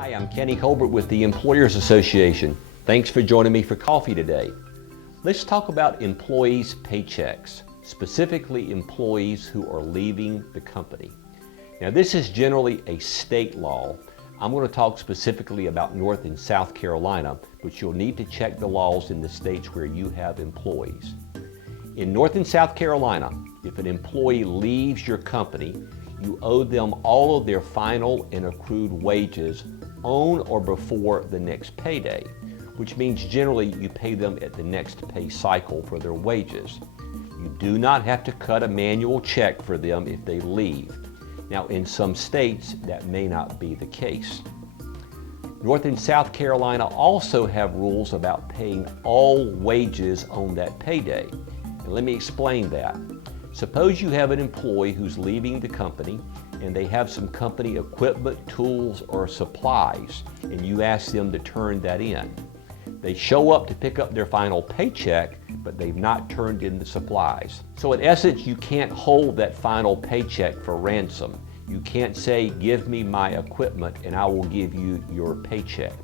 Hi, I'm Kenny Colbert with the Employers Association. Thanks for joining me for coffee today. Let's talk about employees' paychecks, specifically employees who are leaving the company. Now, this is generally a state law. I'm going to talk specifically about North and South Carolina, but you'll need to check the laws in the states where you have employees. In North and South Carolina, if an employee leaves your company, you owe them all of their final and accrued wages on or before the next payday, which means generally you pay them at the next pay cycle for their wages. You do not have to cut a manual check for them if they leave. Now, in some states, that may not be the case. North and South Carolina also have rules about paying all wages on that payday. And let me explain that. Suppose you have an employee who's leaving the company and they have some company equipment, tools, or supplies, and you ask them to turn that in. They show up to pick up their final paycheck, but they've not turned in the supplies. So in essence, you can't hold that final paycheck for ransom. You can't say, give me my equipment and I will give you your paycheck.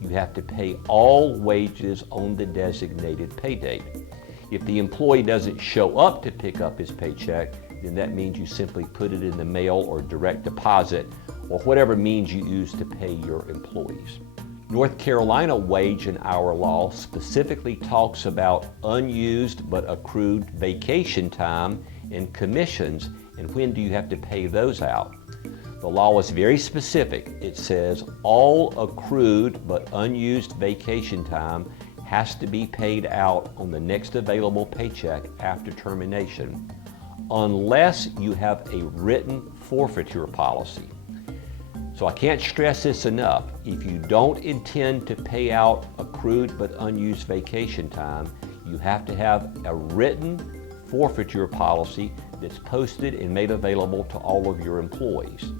You have to pay all wages on the designated pay date. If the employee doesn't show up to pick up his paycheck, then that means you simply put it in the mail or direct deposit or whatever means you use to pay your employees. North Carolina wage and hour law specifically talks about unused but accrued vacation time and commissions, and when do you have to pay those out. The law is very specific. It says all accrued but unused vacation time has to be paid out on the next available paycheck after termination, unless you have a written forfeiture policy. So I can't stress this enough. If you don't intend to pay out accrued but unused vacation time, you have to have a written forfeiture policy that's posted and made available to all of your employees.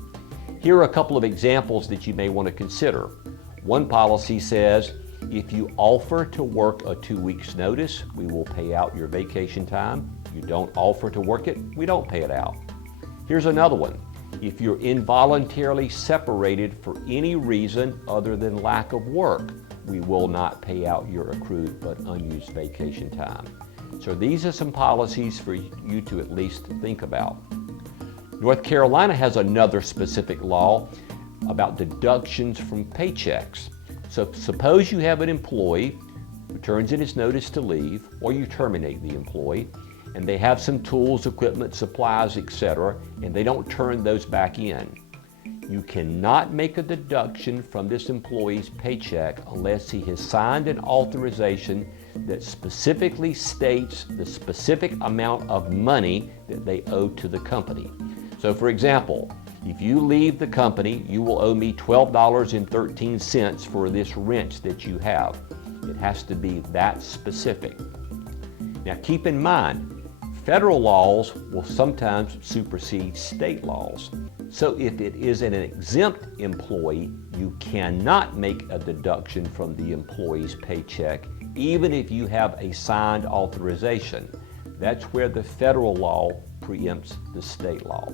Here are a couple of examples that you may want to consider. One policy says, if you offer to work a 2 weeks notice, we will pay out your vacation time. You don't offer to work it, we don't pay it out. Here's another one. If you're involuntarily separated for any reason other than lack of work, we will not pay out your accrued but unused vacation time. So these are some policies for you to at least think about. North Carolina has another specific law about deductions from paychecks. So suppose you have an employee who turns in his notice to leave, or you terminate the employee, and they have some tools, equipment, supplies, etc., and they don't turn those back in. You cannot make a deduction from this employee's paycheck unless he has signed an authorization that specifically states the specific amount of money that they owe to the company. So for example, if you leave the company, you will owe me $12.13 for this wrench that you have. It has to be that specific. Now keep in mind, federal laws will sometimes supersede state laws. So if it is an exempt employee, you cannot make a deduction from the employee's paycheck, even if you have a signed authorization. That's where the federal law preempts the state law.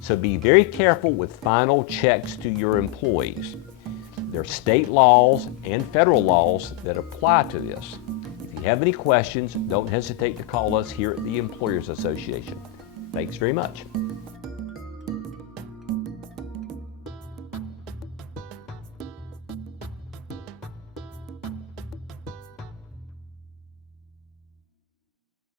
So be very careful with final checks to your employees. There are state laws and federal laws that apply to this. If you have any questions, don't hesitate to call us here at the Employers Association. Thanks very much.